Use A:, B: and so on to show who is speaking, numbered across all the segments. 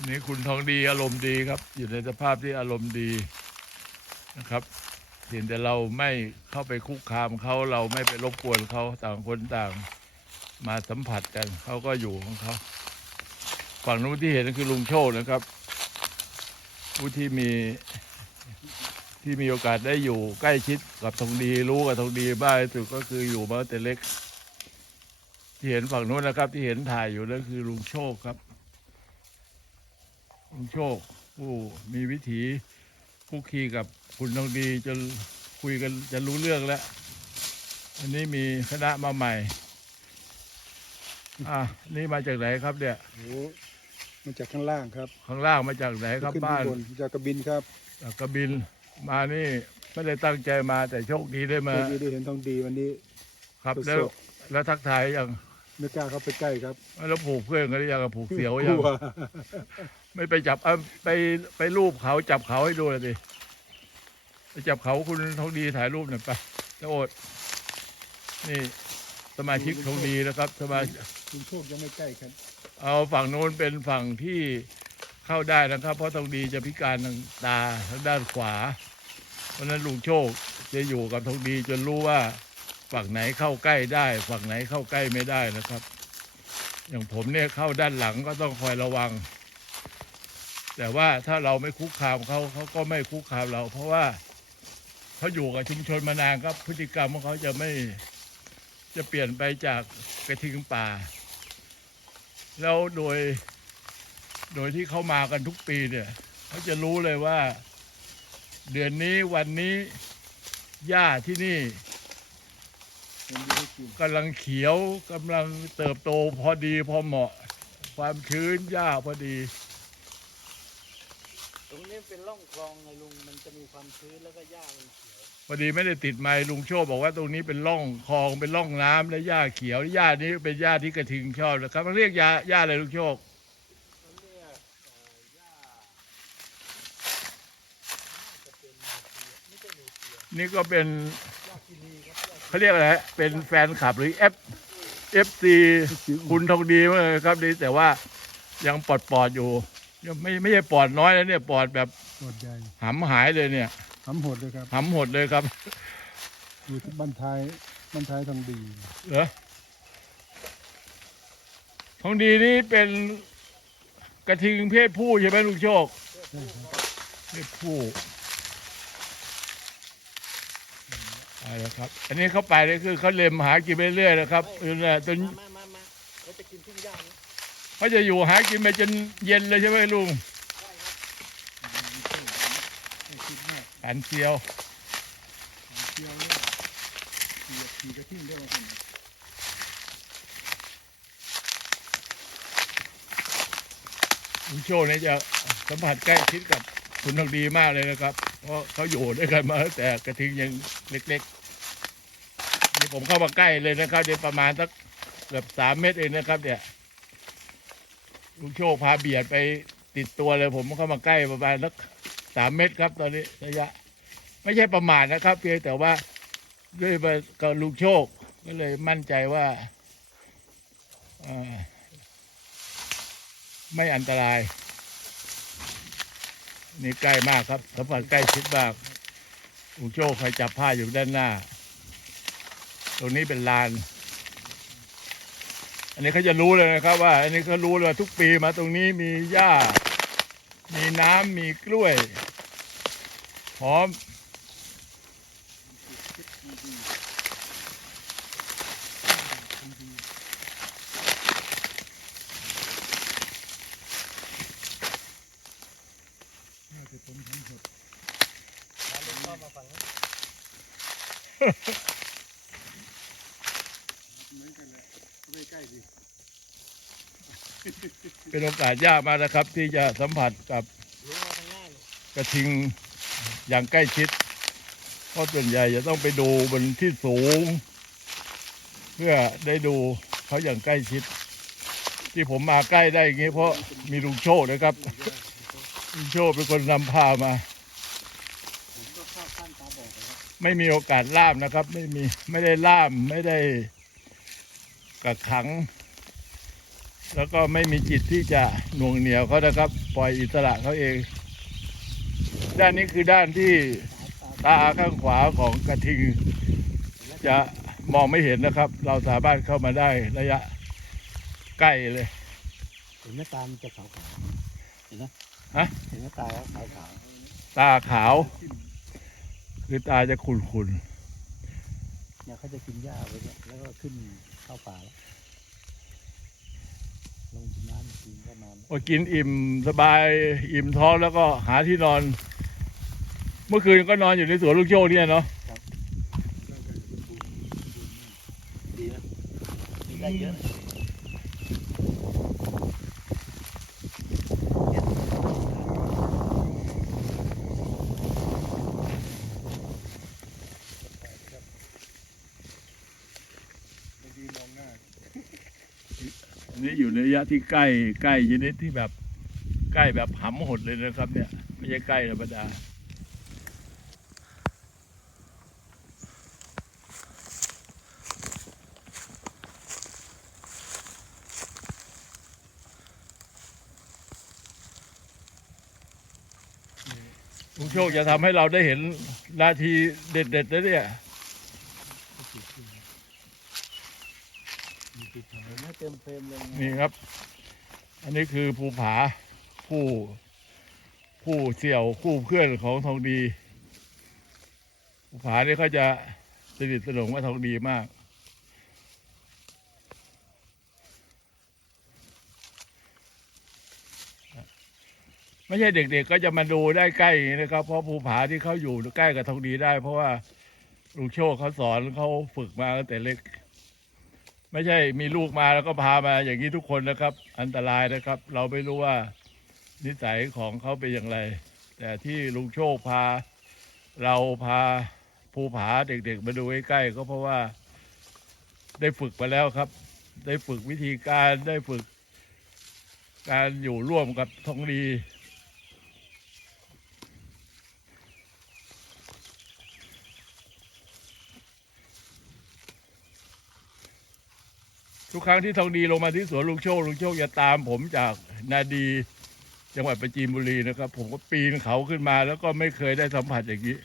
A: วันนี้คุณทองดีอารมณ์ดีครับ อยู่ในสภาพที่อารมณ์ดีนะครับเพียงแต่เราไม่เข้าไปคุกคามเขาเราไม่ไปรบกวนเขาต่างคนต่างมาสัมผัสกันเขาก็อยู่ของเขาฝั่งนู้นที่เห็นคือลุงโชคนะครับ ผู้ที่มีที่มีโอกาสได้อยู่ใกล้ชิดกับทองดีรู้กับทองดีบ้างสุดก็คืออยู่มาแต่เล็ก ที่เห็นฝั่งนู้นนะครับ ที่เห็นถ่ายอยู่นั่นคือลุงโชคครับ ลุงโชค ผู้มีวิถีคุกคีกับคุณทองดีจนคุยกันจะรู้เรื่องแล้ว อันนี้มีคณะมาใหม่ อะนี่มาจากไหนครับเนี่ย
B: โอ้มาจากข้างล่างครับ
A: ข้างล่างมาจากไหนครับ
B: ขึ้น
A: บ้าน
B: ข้างบนจากกระบินครับ
A: จากกระบินมานี่ไม่ได้ตั้งใจมาแต่โชคดีได้มา
B: เมื่อกี้ได้เห็นทองดีวันนี้
A: ครับ
B: สดๆ
A: แล้วแล้วทักทายยัง
B: ไม่กล้าเข้าไปใกล้ครับ
A: แล้วผูกเพื่อนกันหรือยังผูกเสียวยัง
B: กลัว
A: ไม่ไปจับเอาไปไปรูปเขาจับเขาให้ดูหน่อยสิไปจับเขาคุณทองดีถ่ายรูปหน่อยไปเจ้าโอดนี่สมาชิกทองดีนะครับสมาชิก
B: คุณโชคยังไม่ใกล้ครับ
A: เอาฝั่งโน้นเป็นฝั่งที่เข้าได้นะครับ เพราะทองดีจะพิการทางตาทางด้านขวา เพราะฉะนั้นลุงโชคจะอยู่กับทองดีจนรู้ว่า ฝั่งไหนเข้าใกล้ได้ ฝั่งไหนเข้าใกล้ไม่ได้นะครับ อย่างผมเนี่ยเข้าด้านหลังก็ต้องคอยระวัง แต่ว่าถ้าเราไม่คุกคามเขาเขาก็ไม่คุกคามเรา เพราะว่าเขาอยู่กับชุมชนมานานครับพฤติกรรมของเขาจะไม่จะเปลี่ยนไปจากกระทิงป่า แล้วโดย โดยที่เขามากันทุกปีเนี่ยเขาจะรู้เลยว่า เดือนนี้วันนี้หญ้าที่นี่
B: กิน
A: กำลังเขียวกำลังเติบโตพอดีพอเหมาะ ความชื้นหญ้าพอดี
C: ตรงนี้เป็นร่องคลองไงลุงมันจะมีความชื้นแล้วก็หญ้ามันเขียว
A: พอดีไม่ได้ติดไม้ลุงโชคบอกว่าตรงนี้เป็นร่องคลองเป็นร่องน้ำและหญ้าเขียวหญ้านี้เป็นหญ้าที่กระทิงชอบนะครับเขาเรียกหญ้าหญ้าอะไรลุงโชค
C: เขาเรียกเอ่อหญ้าน่าจะเป็นเนเปียไม่ใช่เนเปีย
A: นี่ก็เป็น
C: หญ้ากินีครับหญ้า
A: เขาเรียกอะไรฮะเป็นแฟนคลับหรือเอฟเอฟซีคุณทองดีมากเลยครับดีแต่ว่ายังปอดปอดๆอยู่ยังไม่ไม่ใช่ปอดน้อยแล้วเนี่ยปอดแบบ
B: หมดใหญ่
A: หำหายเลยเนี่ย
B: ทำโหดเลยครับ
A: หำหดเลยครับ
B: อยู่ที่บ้านท้ายบ้านท้ายทองดี
A: เหรอทองดีนี่เป็นกระทิงเพศผู้ใช่ไหมลุงโชค
B: ใช่ครับ
A: เพศผู้ ไปแล้วครับ อันนี้เข้าไปนี่คือเขาเล็มหากินไปเรื่อยนะครับคือเนี่ยจน
C: มามามาเขาจะกินทุ่งหญ้านี้
A: เขาจะอยู่หากินไปจนเย็นเลยใช่ไหมลุง
B: ไม่คิดมาก
A: อันเซียว
B: เที่ยวเนี่ยขี่ขี่กระทิ้งได้มาเป็น
A: ลุงโชคเนี่ยจะสัมผัสใกล้ชิดกับคุณทองดีมากเลยนะครับ เพราะเขาอยู่ด้วยกันมาตั้งแต่กระทิงยังเล็กๆนี่ ผมเข้ามาใกล้เลยนะครับเดี๋ยวประมาณสักเกือบสามเมตรเองนะครับเนี่ยลุงโชคพาเบียดไปติดตัวเลย ผมเข้ามาใกล้ประมาณสักสามเมตรครับ ตอนนี้ระยะ ไม่ใช่ประมาทนะครับ เพียงแต่ว่าด้วยมากับลุงโชคก็เลยมั่นใจว่าอไม่อันตราย นี่ใกล้มากครับสัมผัสใกล้ชิดมากลุงโชคใครจับผ้าอยู่ด้านหน้า ตรงนี้เป็นลาน อันนี้เขาจะรู้เลยนะครับ ว่า อันนี้เขารู้เลยว่าทุกปีมาตรงนี้มีหญ้า มีน้ำมีกล้วยพร้อม
B: น่าจะเป็นทำโหด
C: มาลุงเข้ามาฝั่งนี้
B: เหมือนกันแหละไม่ใกล้ดิ
A: เป็นโอกาสยากมากนะครับ ที่จะสัมผัสกับกระทิงอย่างใกล้ชิด เพราะส่วนใหญ่จะต้องไปดูบนที่สูง เพื่อได้ดูเขาอย่างใกล้ชิด ที่ผมมาใกล้ได้อย่างนี้เพราะมีลุงโชคนะครับลุงโชคเป็นคนนำพามาไม่มีโอกาสล่ามนะครับ ไม่มีไม่ได้ล่ามไม่ได้ กักขัง แล้วก็ไม่มีจิตที่จะหน่วงเหนียวเขานะครับ ปล่อยอิสระเขาเอง ด้านนี้คือด้านที่ตาข้างขวาของกระทิง จะมองไม่เห็นนะครับ เราสามารถเข้ามาได้ระยะใกล้เลย
C: เห็นหน้าตามันจะขาวๆเห็นไหม
A: ฮะ
C: เห็นหน้าตาแล้วขาว
A: ตาขาว คือตาจะขุ่น
C: ๆ เนี่ยเขาจะกินหญ้าไปเนี่ยแล้วก็ขึ้นเข้าป่าแล้วลงกินน้ำกินก็นอน
A: ๆพอกินอิ่มสบายอิ่มท้องแล้วก็หาที่นอน เมื่อคืนก็นอนอยู่ในสวนลูกโชคเนี่ยเนาะ
C: ดีนะกินได้เยอะนะ
B: บางทีมองหน้า
A: อยู่ในระยะที่ใกล้ใกล้ชนิดที่แบบใกล้แบบหำหดเลยนะครับ เนี่ยไม่ใช่ใกล้ธรรมดาลุงโชคจะทำให้เราได้เห็นนาทีเด็ดๆนะเนี่ย
C: เห็นไหมเต็มเฟรมเลยไง
A: นี่ครับ อันนี้คือภูผาผู้ผู้เสี่ยวคู่เพื่อนของทองดีภูผานี่เขาจะสนิทสนมกับทองดีมาก ไม่ใช่เด็กๆก็จะมาดูได้ใกล้อย่างนี้นะครับ เพราะภูผาที่เขาอยู่ใกล้กับทองดีได้ เพราะว่าลุงโชคเขาสอนเขาฝึกมาตั้งแต่เล็ก ไม่ใช่มีลูกมาแล้วก็พามาอย่างนี้ทุกคนนะครับ อันตรายนะครับ เราไม่รู้ว่านิสัยของเขาเป็นอย่างไร แต่ที่ลุงโชคพา เราพาภูผาเด็กๆมาดูใกล้ๆก็เพราะว่าได้ฝึกมาแล้วครับ ได้ฝึกวิธีการได้ฝึกการอยู่ร่วมกับทองดี ทุกครั้งที่ทองดีลงมาที่สวนลุงโชคลุงโชคจะตามผมจากนาดีจังหวัดประจีนบุรีนะครับ ผมก็ปีนเขาขึ้นมา แล้วก็ไม่เคยได้สัมผัสอย่างนี้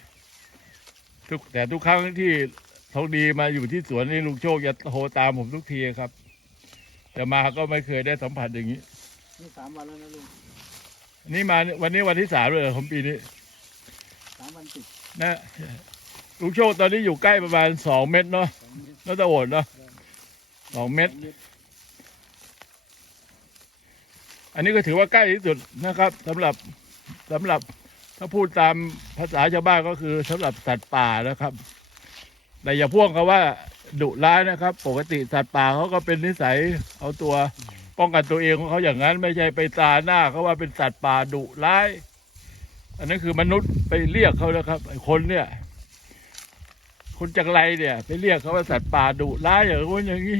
A: ทุกแต่ทุกครั้งที่ทองดีมาอยู่ที่สวนนี่ลุงโชคจะโทรตามผมทุกทีครับแต่มาก็ไม่เคยได้สัมผัสอย่างนี้
C: นี่สามวันแล้วนะลุง
A: อันนี่มาวันนี้วันที่สามเลยเหรอของปีนี้
C: สามวันติด
A: นะลุงโชคตอนนี้อยู่ใกล้ประมาณสองเมตรเนาะ
C: สองเม็ด
A: น่าจะโอดเนาะ สองเมตร
C: อั
A: นนี้ก็ถือว่าใกล้ที่สุดนะครับสำหรับสำหรับถ้าพูดตามภาษาชาวบ้านก็คือสำหรับสัตว์ป่านะครับ แต่อย่าพ่วงคำว่าดุร้ายนะครับ ปกติสัตว์ป่าเขาก็เป็นนิสัยเอาตัวป้องกันตัวเองของเขาอย่างนั้นไม่ใช่ไปตาหน้าเขาว่าเป็นสัตว์ป่าดุร้าย อันนั้นคือมนุษย์ไปเรียกเขานะครับไอ้คนเนี่ยคนจังไรเนี่ย ไปเรียกเขาว่าสัตว์ป่าดุร้ายอย่างนู้นอย่างนี้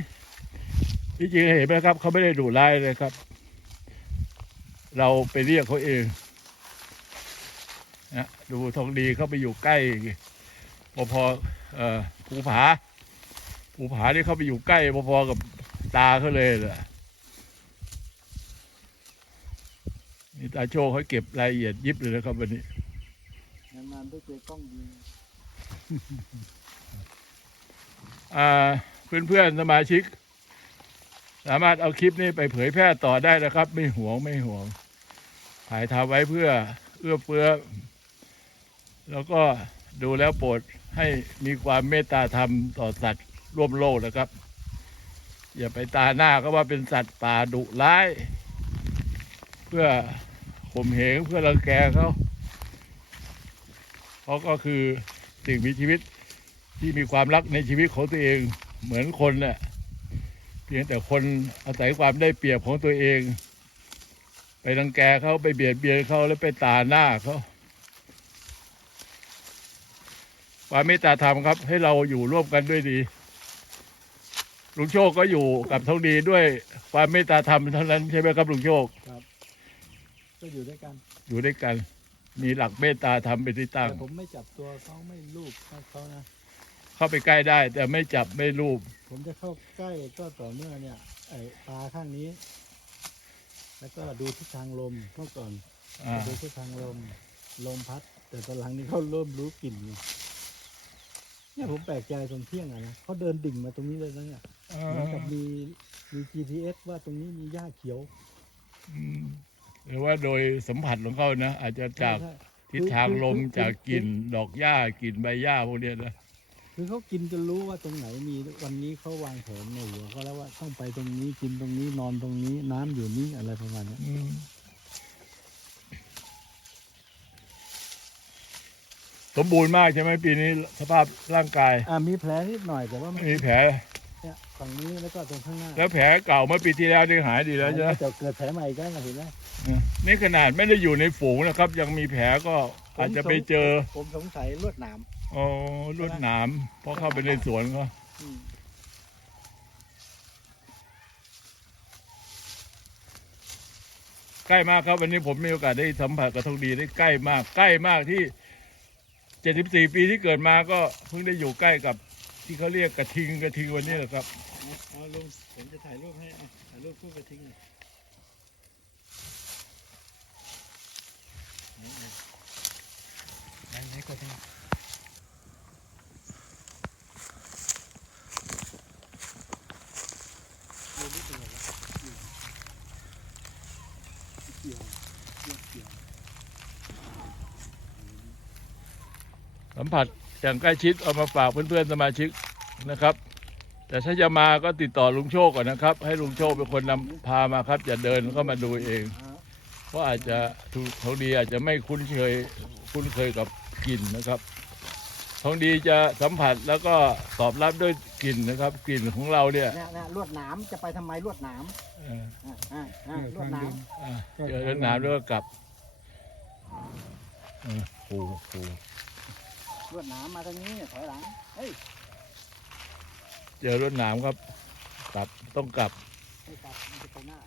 A: ที่จริงเห็นไหมครับ เขาไม่ได้ดุร้ายเลยครับ เราไปเรียกเขาเองนะดูทองดีเข้าไปอยู่ใกล้พอพอๆเอ่อภูผาภูผาที่เข้าไปอยู่ใกล้พอๆกับตาเขาเลยแหละนี่ตาโชว์เขาเก็บรายละเอียดยิบเลยนะครับวันนี้
C: นานๆได้เจอกล้องยิง
A: อ่าเพื่อนๆสมาชิก สามารถเอาคลิปนี้ไปเผยแพร่ต่อได้นะครับ ไม่ห่วงไม่ห่วงถ่ายทำไว้เพื่อเอื้อเฟื้อ แล้วก็ดูแล้วโปรดให้มีความเมตตาธรรมต่อสัตว์ร่วมโลกนะครับ อย่าไปตาหน้าก็ว่าเป็นสัตว์ป่าดุร้าย เพื่อข่มเหงเพื่อรังแกเขาเขาก็คือสิ่งมีชีวิตที่มีความรักในชีวิตของตัวเองเหมือนคนน่ะ เพียงแต่คนอาศัยความได้เปรียบของตัวเอง ไปรังแกเขาไปเบียดเบียนเขาแล้วไปตาหน้าเขาความเมตตาธรรมครับ ให้เราอยู่ร่วมกันด้วยดีลุงโชคก็อยู่กับทองดีด้วยความเมตตาธรรมเท่านั้นใช่ไหมครับลุงโชค
C: ก็อยู่ด้วยกัน
A: อยู่ด้วยกัน มีหลักเมตตาธรรมเป็นที่ตั้ง
C: แต่ผมไม่จับตัวเขาไม่ลูบเขานะ
A: เข้าไปใกล้ได้ แต่ไม่จับไม่รูป
C: ผมจะเข้าใกล้ก็ต่อเมื่อเนี่ยไอ้ตาข้างนี้ แล้วก็ดูทิศทางลมเมื่อก่อน
A: อ่า
C: ดูทิศทางลมลมพัด แต่ตอนหลังนี้เขาเริ่มรู้กลิ่นไงเนี่ยผมแปลกใจตรงเที่ยงอะนะเขาเดินดิ่งมาตรงนี้เลยนะเนี่ย
A: อ่
C: เหมือนกัาบมีมี GPS ว่าตรงนี้มีหญ้าเขียว
A: อืมหรือว่าโดยสัมผัสของเขานะอาจจะจาก
C: ใช่
A: ทิศทางลม
C: คือคือ
A: จากกลิ่นดอกหญ้ากลิ่นใบหญ้าพวกเนี้ยนะ
C: คือเขากินจนรู้ว่าตรงไหนมีวันนี้เขาวางแผนในหัวเขาแล้วว่าต้องไปตรงนี้กินตรงนี้นอนตรงนี้น้ำอยู่นี่อะไรประมาณเนี้ย
A: อืมสมบูรณ์มากใช่ไหมปีนี้สภาพร่างกาย
C: อ่ามีแผลนิดหน่อยแต่ว่า
A: ไม่
C: ไม่
A: มีแผล
C: เนี่ยฝั่งนี้แล้วก็ตรงข้างหน้า
A: แล้วแผลเก่าเมื่อปีที่แล้วนี่หายดีแล้วใช่ไหม
C: จะเกิดแผลใหม่อีก็เห็นไหม
A: อืมนี่ขนาดไม่ได้อยู่ในฝูงนะครับ ยังมีแผลก็อาจจะไปเจอ
C: ผมสงสัยลวดหนาม
A: อ๋อลวดหนามเพราะเข้าไปในสวนเขา
C: อืม
A: ใกล้มากครับวันนี้ผมมีโอกาสได้สัมผัสกับทองดีได้ใกล้มาก ใกล้มากที่74ปีที่เกิดมาก็เพิ่งได้อยู่ใกล้กับที่เขาเรียกกระทิงกระทิงวันนี้แหละครับ
C: เอาเอาลุงผมจะถ่ายรูปให้เอาถ่ายรูปคู่กระทิงหน่อยไหนไหนกระทิงเอาดูเป็นไงวะเกี่ยวเกี่ยวเกี่ยว
A: สัมผัสอย่างใกล้ชิดเอามาฝากเพื่อนๆสมาชิกนะครับ แต่ถ้าจะมาก็ติดต่อลุงโชคก่อนนะครับ ให้ลุงโชคเป็นคนนำพามาครับอย่าเดินเข้ามาดูเองเพราะอาจจะถูกทองดีอาจจะไม่คุ้นเคยคุ้นเคยกับกลิ่นนะครับทองดีจะสัมผัสแล้วก็ตอบรับด้วยกลิ่นนะครับ กลิ่นของเราเนี่ย
D: เนี่ยเนี่ยลวดหนามจะไปทำไมลวดหนาม
A: เอ่อ
D: อ่าอ่าอ่า
B: เนี่ย
D: ลวด
B: ทาง
D: หนาม
B: เดิน
A: อะเจอแล้วน้ำแล้วก็กลับเออโอ้โห
D: ลวดหนามมาทางนี้เนี่ยถอยหลัง เฮ้ย
A: เจอรถหนามครับกลับต้องกลับ
D: ไม่กลับมันจะไปหน้า